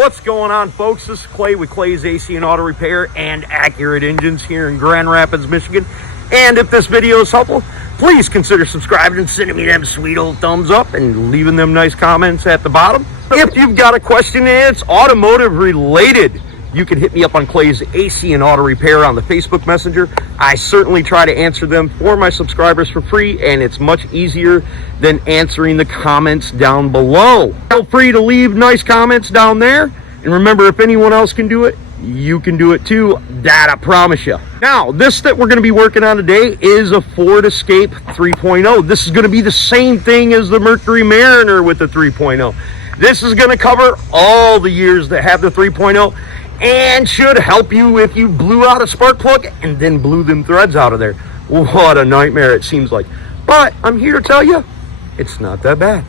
What's going on, folks? This is Clay with Clay's AC and Auto Repair and Accurate Engines here in Grand Rapids, Michigan. And if this video is helpful, please consider subscribing and sending me them sweet old thumbs up and leaving them nice comments at the bottom. If you've got a question and it's automotive related, you can hit me up on Clay's AC and Auto Repair on the Facebook Messenger. I certainly try to answer them for my subscribers for free, and it's much easier than answering the comments down below. Feel free to leave nice comments down there. And remember, if anyone else can do it, you can do it too. That I promise you. Now, this that we're going to be working on today is a Ford Escape 3.0. This is going to be the same thing as the Mercury Mariner with the 3.0. This is going to cover all the years that have the 3.0. And should help you if you blew out a spark plug and then blew them threads out of there. What a nightmare it seems like. But I'm here to tell you, it's not that bad.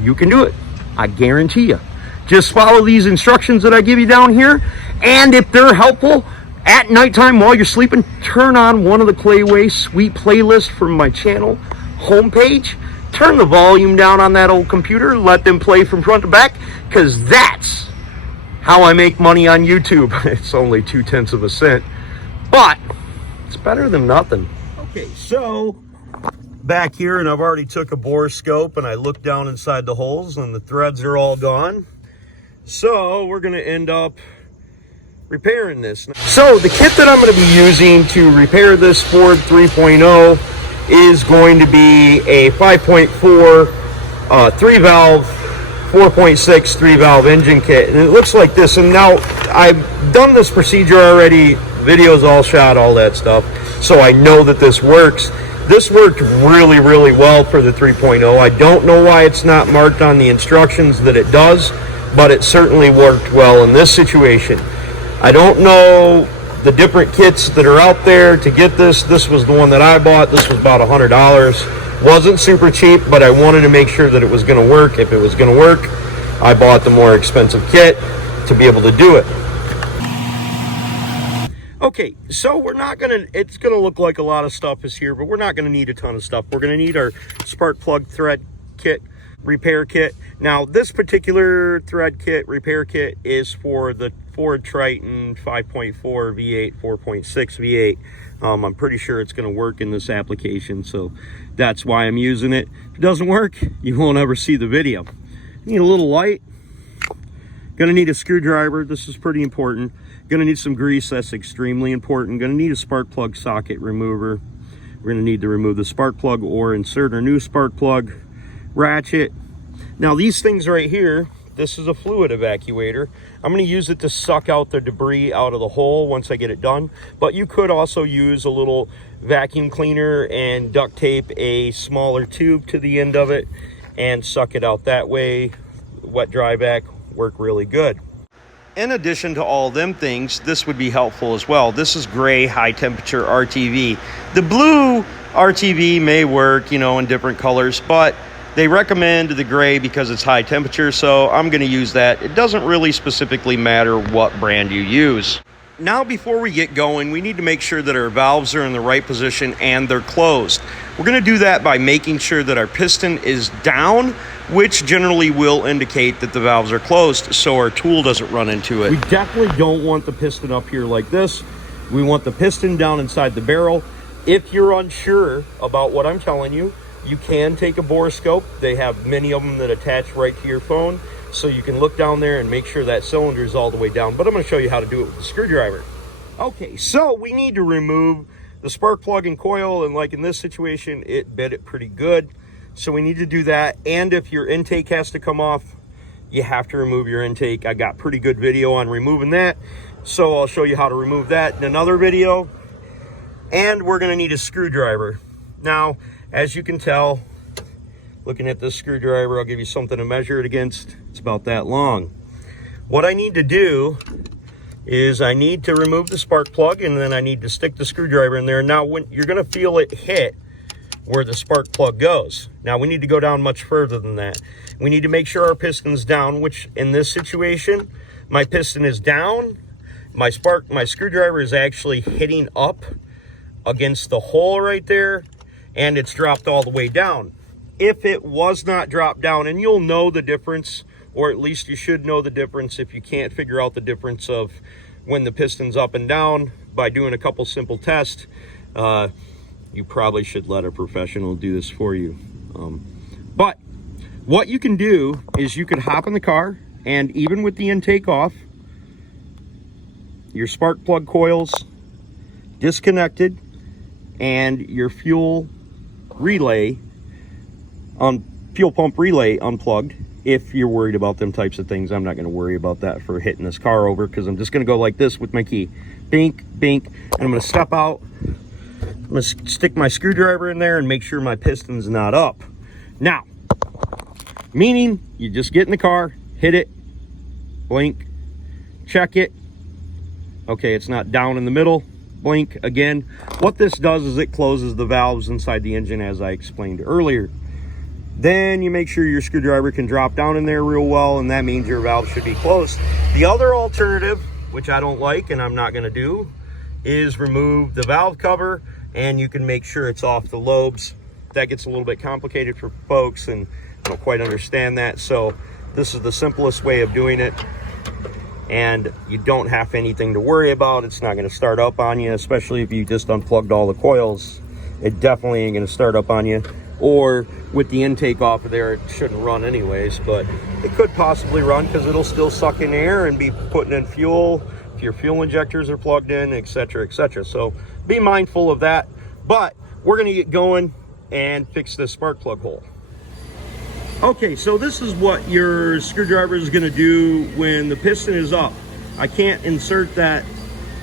You can do it. I guarantee you. Just follow these instructions that I give you down here. And if they're helpful, at nighttime while you're sleeping, turn on one of the Clayway sweet playlists from my channel homepage. Turn the volume down on that old computer. Let them play from front to back, because that's how I make money on YouTube. It's only 0.2 of a cent, but it's better than nothing. Okay, so back here, and I've already took a bore scope and I looked down inside the holes and the threads are all gone. So we're gonna end up repairing this. So the kit that I'm gonna be using to repair this Ford 3.0 is going to be a 5.4 3-valve 4.6 3-valve engine kit, and it looks like this. And now I've done this procedure already, videos all shot, all that stuff, so I know that this works. This worked really well for the 3.0. I don't know why it's not marked on the instructions that it does, but it certainly worked well in this situation. I don't know the different kits that are out there to get this. This was the one that I bought. This was about $100. Wasn't super cheap, but I wanted to make sure that it was going to work. If it was going to work, I bought the more expensive kit to be able to do it. Okay, so we're not going to, it's going to look like a lot of stuff is here, but we're not going to need a ton of stuff. We're going to need our spark plug thread kit, repair kit. Now, this particular thread kit, repair kit, is for the Ford Triton 5.4 V8, 4.6 V8. I'm pretty sure it's going to work in this application, so that's why I'm using it. If it doesn't work, you won't ever see the video. Need a little light. Gonna need a screwdriver. This is pretty important. Gonna need some grease. That's extremely important. Gonna need a spark plug socket remover. We're gonna need to remove the spark plug or insert a new spark plug. Ratchet. Now these things right here, this is a fluid evacuator. I'm going to use it to suck out the debris out of the hole once I get it done. But you could also use a little vacuum cleaner and duct tape a smaller tube to the end of it and suck it out that way. Wet dry vac work really good. In addition to all them things, this would be helpful as well. This is gray high temperature RTV. The blue RTV may work, you know, in different colors, but they recommend the gray because it's high temperature, so I'm going to use that. It doesn't really specifically matter what brand you use. Now, before we get going, we need to make sure that our valves are in the right position and they're closed. We're going to do that by making sure that our piston is down, which generally will indicate that the valves are closed, so our tool doesn't run into it. We definitely don't want the piston up here like this. We want the piston down inside the barrel. If you're unsure about what I'm telling you, you can take a bore scope. They have many of them that attach right to your phone, so you can look down there and make sure that cylinder is all the way down. But I'm going to show you how to do it with the screwdriver. Okay, so we need to remove the spark plug and coil, and like in this situation, it bit it pretty good. So we need to do that. And if your intake has to come off, you have to remove your intake. I got pretty good video on removing that, so I'll show you how to remove that in another video. And we're going to need a screwdriver. Now, as you can tell, looking at this screwdriver, I'll give you something to measure it against. It's about that long. What I need to do is I need to remove the spark plug, and then I need to stick the screwdriver in there. Now, when you're going to feel it hit where the spark plug goes. Now, we need to go down much further than that. We need to make sure our piston's down, which in this situation, my piston is down. My screwdriver is actually hitting up against the hole right there, and it's dropped all the way down. If it was not dropped down, and you'll know the difference or at least you should know the difference. If you can't figure out the difference of when the piston's up and down by doing a couple simple tests, you probably should let a professional do this for you. But what you can do is you can hop in the car, and even with the intake off, your spark plug coils disconnected, and your fuel pump relay unplugged. If you're worried about them types of things, I'm not going to worry about that for hitting this car over, because I'm just going to go like this with my key. Bink, bink, and I'm going to step out. I'm going to stick my screwdriver in there and make sure my piston's not up. Now, meaning you just get in the car, hit it, blink, check it. Okay, it's not down in the middle. Blink again. What this does is it closes the valves inside the engine, as I explained earlier. Then you make sure your screwdriver can drop down in there real well, and that means your valve should be closed. The other alternative, which I don't like and I'm not going to do, is remove the valve cover, and you can make sure it's off the lobes. That gets a little bit complicated for folks, and I don't quite understand that. So this is the simplest way of doing it, and you don't have anything to worry about. It's not going to start up on you, especially if you just unplugged all the coils. It definitely ain't going to start up on you. Or with the intake off of there, it shouldn't run anyways, but it could possibly run because it'll still suck in air and be putting in fuel if your fuel injectors are plugged in, etc., etc. So be mindful of that. But we're going to get going and fix this spark plug hole. Okay, so this is what your screwdriver is going to do when the piston is up. I can't insert that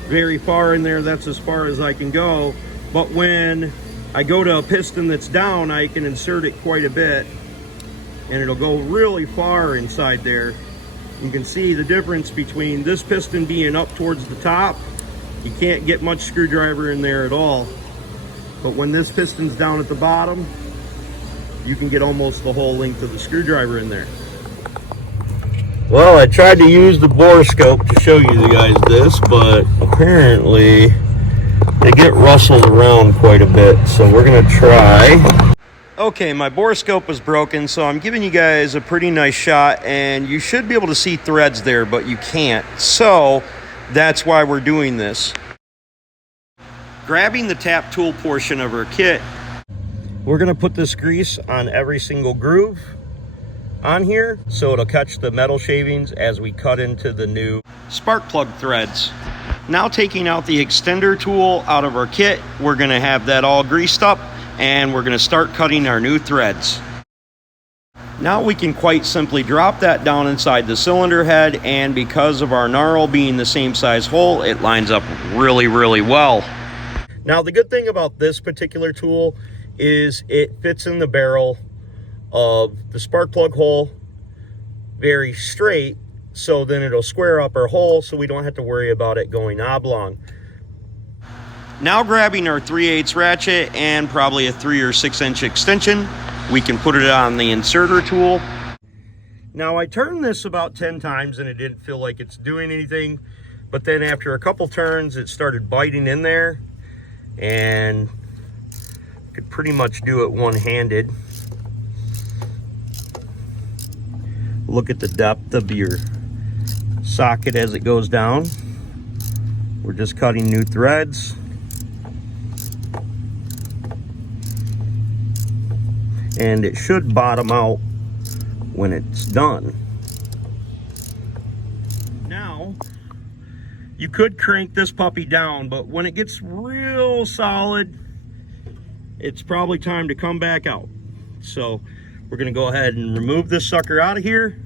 very far in there. That's as far as I can go. But when I go to a piston that's down, I can insert it quite a bit, and it'll go really far inside there. You can see the difference between this piston being up towards the top. You can't get much screwdriver in there at all. But when this piston's down at the bottom, you can get almost the whole length of the screwdriver in there. Well, I tried to use the bore scope to show you guys this, but apparently they get rustled around quite a bit, so we're gonna try. Okay, my bore scope was broken, so I'm giving you guys a pretty nice shot, and you should be able to see threads there, but you can't. So that's why we're doing this. Grabbing the tap tool portion of our kit, we're gonna put this grease on every single groove on here, so it'll catch the metal shavings as we cut into the new spark plug threads. Now, taking out the extender tool out of our kit, we're going to have that all greased up, and we're going to start cutting our new threads. Now we can quite simply drop that down inside the cylinder head, and because of our knurl being the same size hole, it lines up really, really well. Now, the good thing about this particular tool is it fits in the barrel of the spark plug hole very straight, so then it'll square up our hole so we don't have to worry about it going oblong. Now, grabbing our 3/8 ratchet and probably a 3 or 6 inch extension, we can put it on the inserter tool. Now, I turned this about 10 times and it didn't feel like it's doing anything, but then after a couple turns it started biting in there, and could pretty much do it one-handed. Look at the depth of your socket as it goes down. We're just cutting new threads. And it should bottom out when it's done. Now, you could crank this puppy down, but when it gets real solid, it's probably time to come back out. So we're gonna go ahead and remove this sucker out of here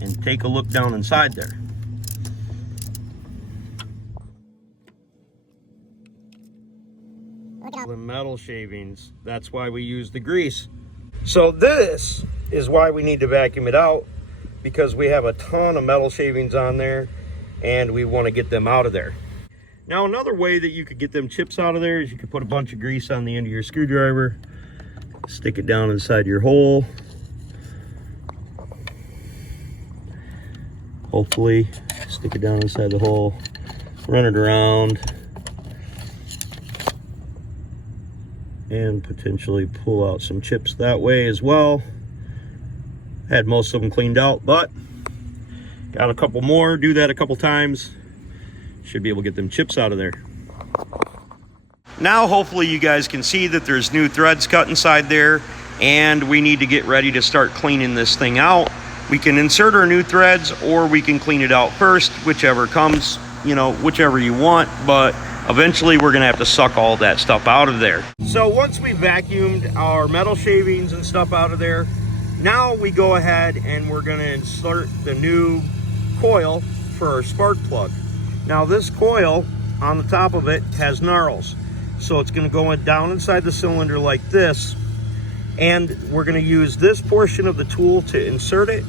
and take a look down inside there. The metal shavings, that's why we use the grease. So this is why we need to vacuum it out, because we have a ton of metal shavings on there and we want to get them out of there. Now, another way that you could get them chips out of there is you could put a bunch of grease on the end of your screwdriver, stick it down inside your hole. Hopefully, stick it down inside the hole, run it around, and potentially pull out some chips that way as well. Had most of them cleaned out, but got a couple more. Do that a couple times. Should be able to get them chips out of there. Now hopefully you guys can see that there's new threads cut inside there, and we need to get ready to start cleaning this thing out. We can insert our new threads or we can clean it out first, whichever comes, you know, whichever you want, but eventually we're gonna have to suck all that stuff out of there. So once we vacuumed our metal shavings and stuff out of there, now we go ahead and we're gonna insert the new coil for our spark plug. Now this coil on the top of it has knurls. So it's gonna go down inside the cylinder like this, and we're gonna use this portion of the tool to insert it,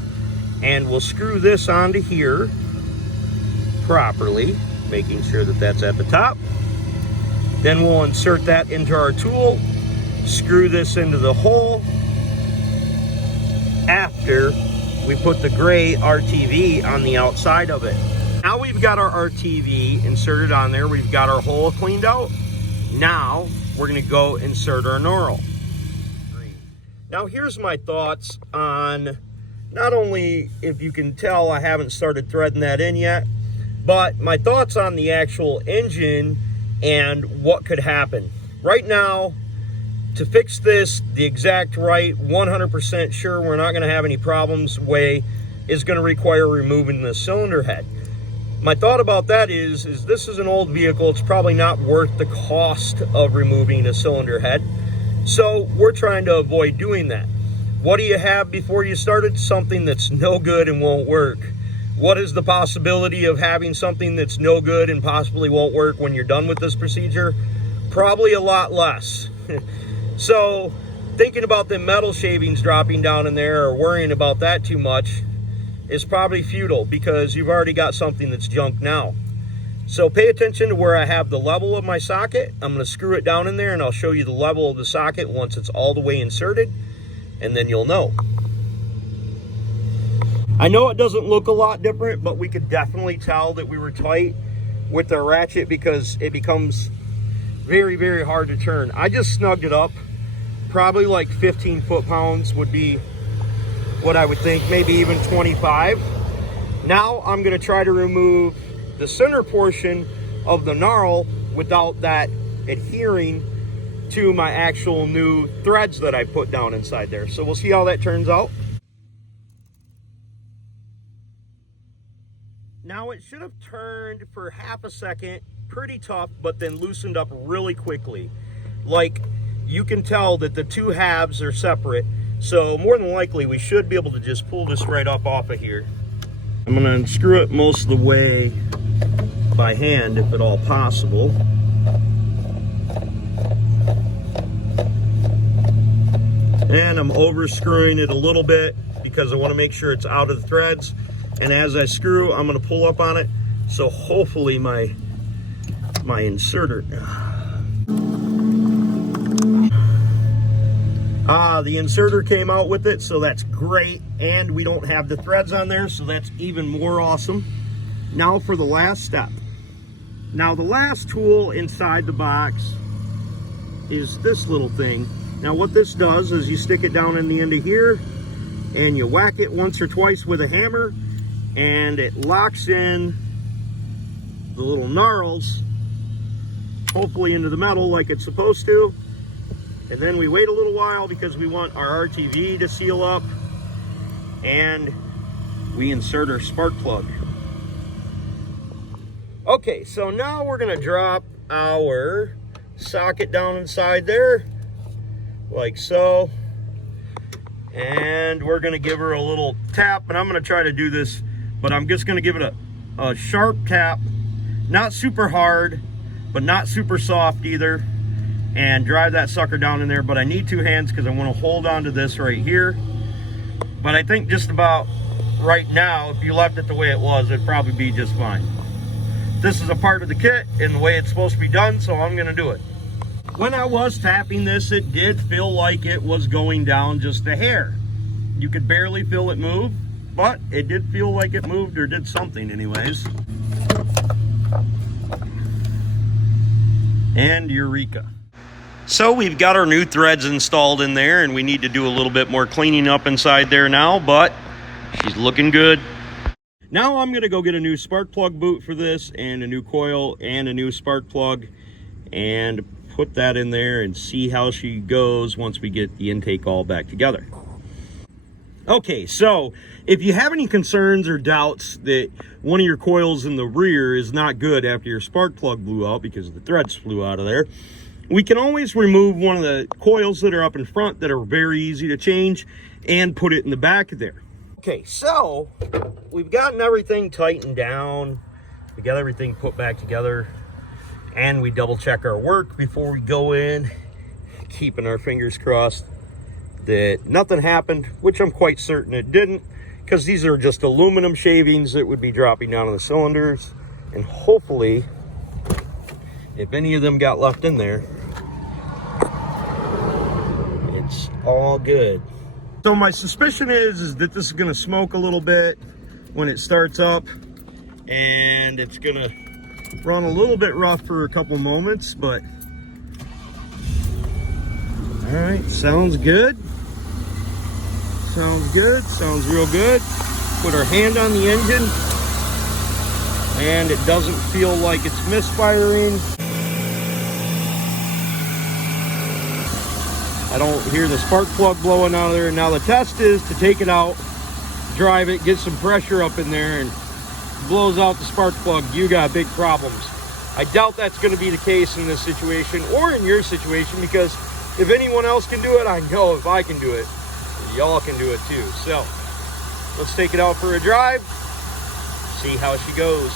and we'll screw this onto here properly, making sure that that's at the top. Then we'll insert that into our tool, screw this into the hole after we put the gray RTV on the outside of it. Now we've got our RTV inserted on there, we've got our hole cleaned out. Now we're gonna go insert our knurl. Now here's my thoughts on, not only, if you can tell, I haven't started threading that in yet, but my thoughts on the actual engine and what could happen. Right now, to fix this the exact right, 100% sure we're not gonna have any problems way, is gonna require removing the cylinder head. My thought about that is this is an old vehicle. It's probably not worth the cost of removing a cylinder head. So we're trying to avoid doing that. What do you have before you started? Something that's no good and won't work. What is the possibility of having something that's no good and possibly won't work when you're done with this procedure? Probably a lot less. So thinking about the metal shavings dropping down in there or worrying about that too much is probably futile, because you've already got something that's junk now. So pay attention to where I have the level of my socket. I'm gonna screw it down in there and I'll show you the level of the socket once it's all the way inserted, and then you'll know. I know it doesn't look a lot different, but we could definitely tell that we were tight with the ratchet because it becomes very, very hard to turn. I just snugged it up. Probably like 15 foot-pounds would be what I would think, maybe even 25. Now I'm gonna try to remove the center portion of the knurl without that adhering to my actual new threads that I put down inside there. So we'll see how that turns out. Now it should have turned for half a second, pretty tough, but then loosened up really quickly. Like, you can tell that the two halves are separate. So more than likely, we should be able to just pull this right up off of here. I'm gonna unscrew it most of the way by hand, if at all possible. And I'm over screwing it a little bit because I wanna make sure it's out of the threads. And as I screw, I'm gonna pull up on it. So hopefully my inserter, the inserter came out with it, so that's great, and we don't have the threads on there, so that's even more awesome. Now for the last step. Now the last tool inside the box is this little thing. Now what this does is you stick it down in the end of here, and you whack it once or twice with a hammer, and it locks in the little knurls, hopefully into the metal like it's supposed to. And then we wait a little while because we want our RTV to seal up, and we insert our spark plug. Okay, so now we're gonna drop our socket down inside there, like so. And we're gonna give her a little tap, and I'm gonna try to do this, but I'm just gonna give it a sharp tap, not super hard, but not super soft either, and drive that sucker down in there. But I need two hands because I want to hold on to this right here. But I think just about right now, if you left it the way it was, it'd probably be just fine. This is a part of the kit and the way it's supposed to be done, so I'm gonna do it. When I was tapping this, it did feel like it was going down just a hair. You could barely feel it move, but it did feel like it moved, or did something anyways. And eureka. So we've got our new threads installed in there, and we need to do a little bit more cleaning up inside there now, but she's looking good. Now I'm going to go get a new spark plug boot for this, and a new coil and a new spark plug, and put that in there and see how she goes once we get the intake all back together. Okay, so if you have any concerns or doubts that one of your coils in the rear is not good after your spark plug blew out because the threads flew out of there, we can always remove one of the coils that are up in front that are very easy to change and put it in the back there. Okay, so we've gotten everything tightened down. We got everything put back together, and we double check our work before we go in, keeping our fingers crossed that nothing happened, which I'm quite certain it didn't, because these are just aluminum shavings that would be dropping down on the cylinders, and hopefully, if any of them got left in there, it's all good. So my suspicion is that this is going to smoke a little bit when it starts up, and it's going to run a little bit rough for a couple moments, but all right, sounds good. Sounds good, sounds real good. Put our hand on the engine, and it doesn't feel like it's misfiring. I don't hear the spark plug blowing out of there. Now the test is to take it out, drive it, get some pressure up in there, and it blows out the spark plug, you got big problems. I doubt that's going to be the case in this situation or in your situation, because if anyone else can do it, I know if I can do it, y'all can do it too. So let's take it out for a drive, see how she goes.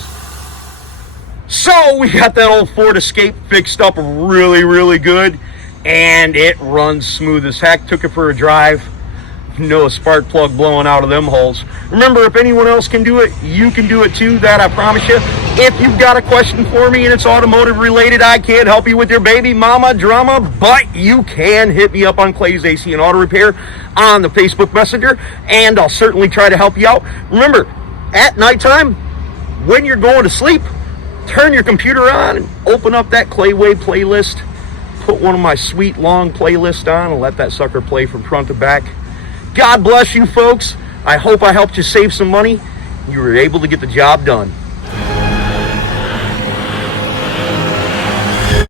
So we got that old Ford Escape fixed up really good, and it runs smooth as heck. Took it for a drive. No spark plug blowing out of them holes. Remember, if anyone else can do it, you can do it too. That I promise you. If you've got a question for me and it's automotive related, I can't help you with your baby mama drama, but you can hit me up on Clay's AC and Auto Repair on the Facebook Messenger, and I'll certainly try to help you out. Remember, at nighttime, when you're going to sleep, turn your computer on and open up that Clayway playlist. Put one of my sweet long playlists on and let that sucker play from front to back. God bless you folks. I hope I helped you save some money. You were able to get the job done.